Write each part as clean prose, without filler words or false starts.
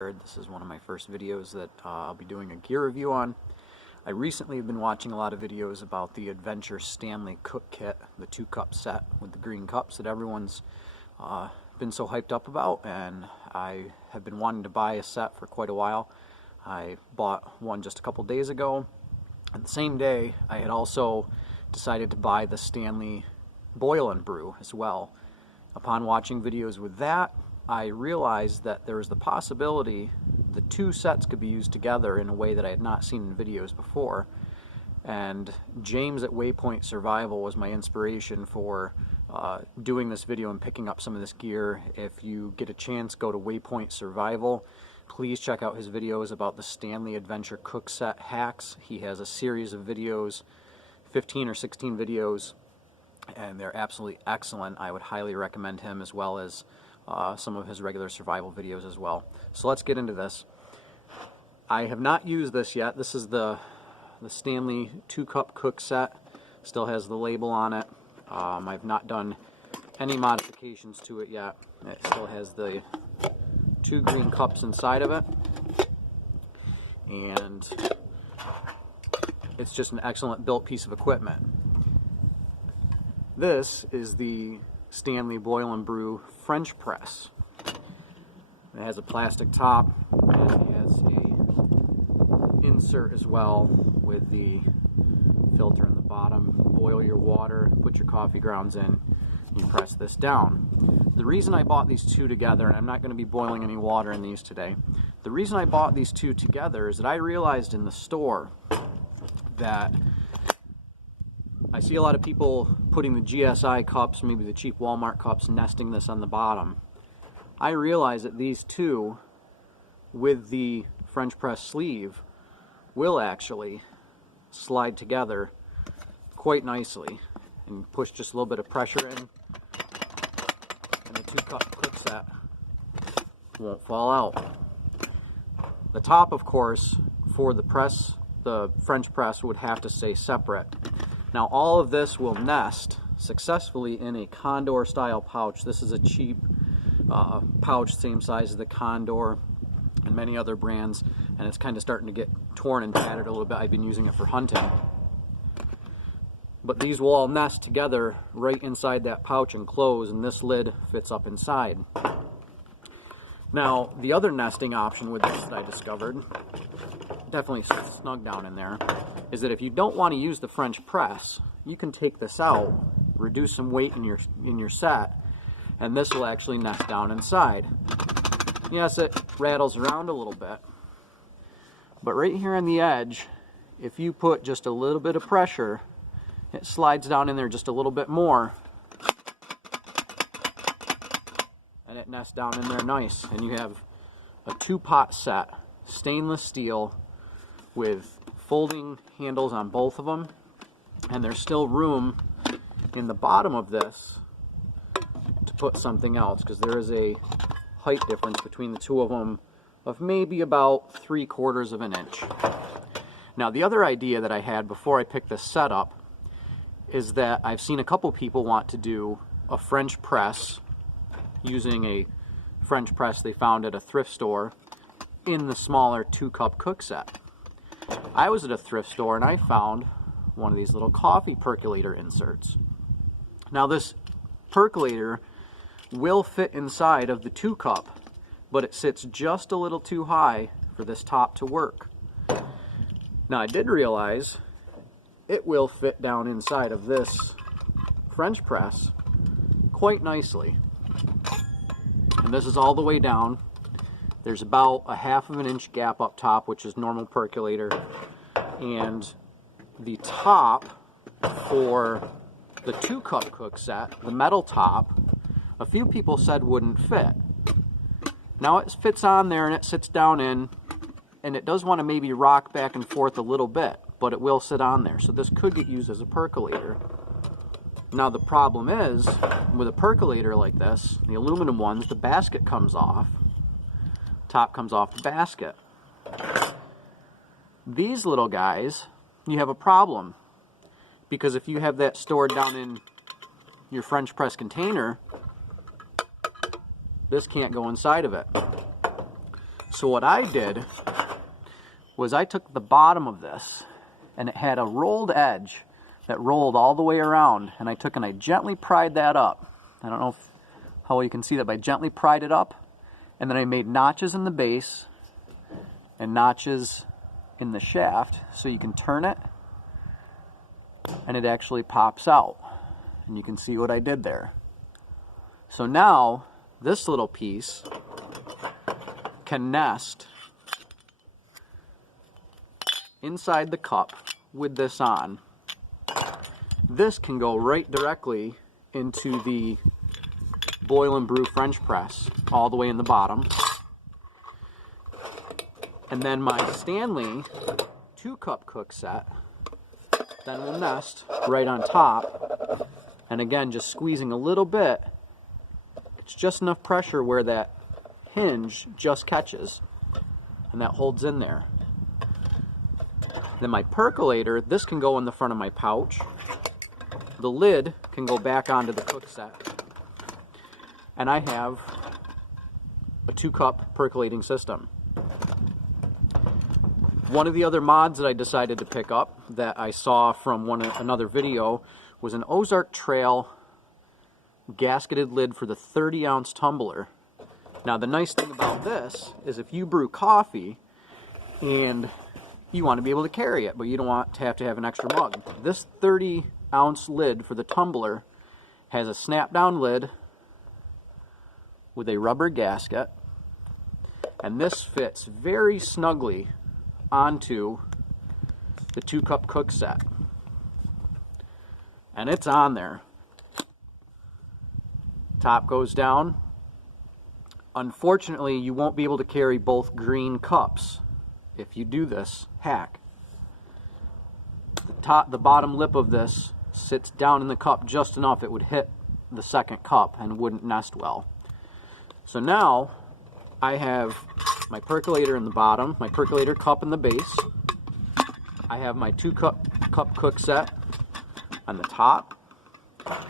This is one of my first videos that I'll be doing a gear review on. I recently have been watching a lot of videos about the Adventure Stanley Cook Kit, the 2-cup set with the green cups that everyone's been so hyped up about, and I have been wanting to buy a set for quite a while. I bought one just a couple days ago, and the same day I had also decided to buy the Stanley Boil and Brew as well. Upon watching videos with that, I realized that there was the possibility the two sets could be used together in a way that I had not seen in videos before. And James at Waypoint Survival was my inspiration for doing this video and picking up some of this gear. If you get a chance, go to Waypoint Survival. Please check out his videos about the Stanley Adventure Cookset hacks. He has a series of videos, 15 or 16 videos, and they're absolutely excellent. I would highly recommend him, as well as some of his regular survival videos as well. So let's get into this. I have not used this yet. This is the Stanley 2-cup cook set. Still has the label on it. I've not done any modifications to it yet. It still has the 2 green cups inside of it, and it's just an excellent built piece of equipment. This is the Stanley Boil and Brew French press. It has a plastic top, and it has a insert as well with the filter in the bottom. Boil your water, put your coffee grounds in, you press this down. The reason I bought these two together, and I'm not going to be boiling any water in these today, the reason I bought these two together is that I realized in the store that I see a lot of people putting the GSI cups, maybe the cheap Walmart cups, nesting this on the bottom. I realize that these two, with the French press sleeve, will actually slide together quite nicely, and push just a little bit of pressure in, and the 2-cup cook set won't fall out. The top, of course, for the press, the French press, would have to stay separate. Now all of this will nest successfully in a Condor style pouch. This is a cheap pouch, same size as the Condor and many other brands, and it's kind of starting to get torn and tattered a little bit. I've been using it for hunting. But these will all nest together right inside that pouch and close, and this lid fits up inside. Now the other nesting option with this that I discovered, definitely snug down in there, is that if you don't want to use the French press, you can take this out, reduce some weight in your set, and this will actually nest down inside. Yes, it rattles around a little bit, but right here on the edge, if you put just a little bit of pressure, it slides down in there just a little bit more, and it nests down in there nice, and you have a 2-pot set, stainless steel, with folding handles on both of them, and there's still room in the bottom of this to put something else, because there is a height difference between the two of them of maybe about 3/4 of an inch. Now the other idea that I had before I picked this set up is that I've seen a couple people want to do a French press using a French press they found at a thrift store in the smaller 2-cup cook set. I was at a thrift store and I found one of these little coffee percolator inserts. Now this percolator will fit inside of the 2-cup, but it sits just a little too high for this top to work. Now I did realize it will fit down inside of this French press quite nicely. And this is all the way down. There's about a 1/2 inch gap up top, which is normal percolator, and the top for the 2-cup cook set, the metal top, a few people said wouldn't fit. Now it fits on there and it sits down in, and it does want to maybe rock back and forth a little bit, but it will sit on there, so this could get used as a percolator. Now the problem is, with a percolator like this, the aluminum ones, the basket comes off. Top comes off the basket. These little guys, you have a problem, because if you have that stored down in your French press container, this can't go inside of it. So what I did was I took the bottom of this, and it had a rolled edge that rolled all the way around, and I took and I gently pried that up. I don't know how well you can see that, but I gently pried it up, and then I made notches in the base and notches in the shaft, so you can turn it and it actually pops out, and you can see what I did there. So now this little piece can nest inside the cup with this on. This can go right directly into the boil and brew French press all the way in the bottom. And then my Stanley 2-cup Cookset then will nest right on top. And again, just squeezing a little bit, it's just enough pressure where that hinge just catches, and that holds in there. Then my percolator, this can go in the front of my pouch. The lid can go back onto the Cookset. And I have a 2-cup percolating system. One of the other mods that I decided to pick up that I saw from another video was an Ozark Trail gasketed lid for the 30-ounce tumbler. Now the nice thing about this is if you brew coffee and you want to be able to carry it, but you don't want to have an extra mug, this 30-ounce lid for the tumbler has a snap-down lid with a rubber gasket, and this fits very snugly onto the 2-cup Cookset, and it's on there. Top goes down. Unfortunately, you won't be able to carry both green cups if you do this hack. The bottom lip of this sits down in the cup just enough it would hit the second cup and wouldn't nest well. So now I have my percolator in the bottom, my percolator cup in the base. I have my 2-cup Cookset on the top,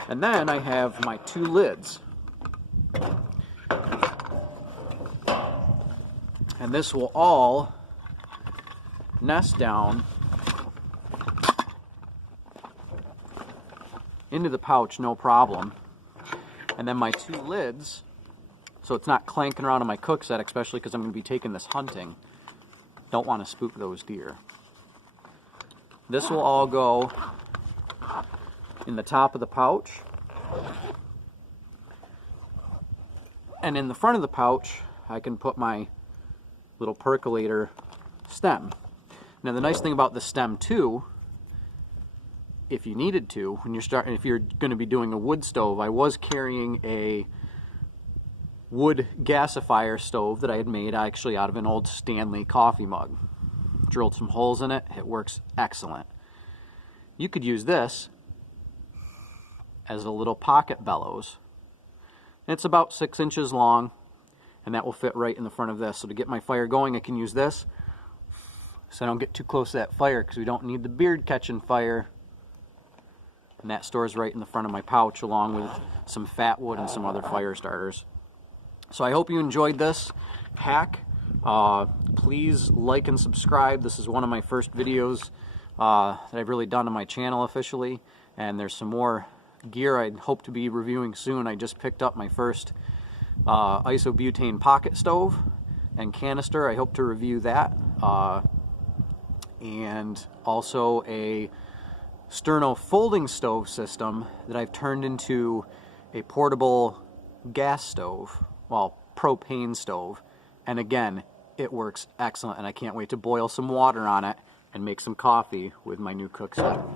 and then I have my 2 lids. And this will all nest down into the pouch, no problem. And then my 2 lids, so it's not clanking around on my Cookset, especially because I'm going to be taking this hunting. Don't want to spook those deer. This will all go in the top of the pouch. And in the front of the pouch, I can put my little percolator stem. Now the nice thing about the stem too, if you needed to, when if you're going to be doing a wood stove, I was carrying a wood gasifier stove that I had made actually out of an old Stanley coffee mug. Drilled some holes in it. It works excellent. You could use this as a little pocket bellows. It's about 6 inches long, and that will fit right in the front of this. So to get my fire going, I can use this so I don't get too close to that fire, because we don't need the beard catching fire. And that stores right in the front of my pouch, along with some fat wood and some other fire starters. So I hope you enjoyed this hack. Please like and subscribe. This is one of my first videos that I've really done on my channel officially, and there's some more gear I'd hope to be reviewing soon. I just picked up my first isobutane pocket stove and canister. I hope to review that, and also a Sterno folding stove system that I've turned into a portable gas stove, well, propane stove. And again, it works excellent, and I can't wait to boil some water on it and make some coffee with my new Cookset.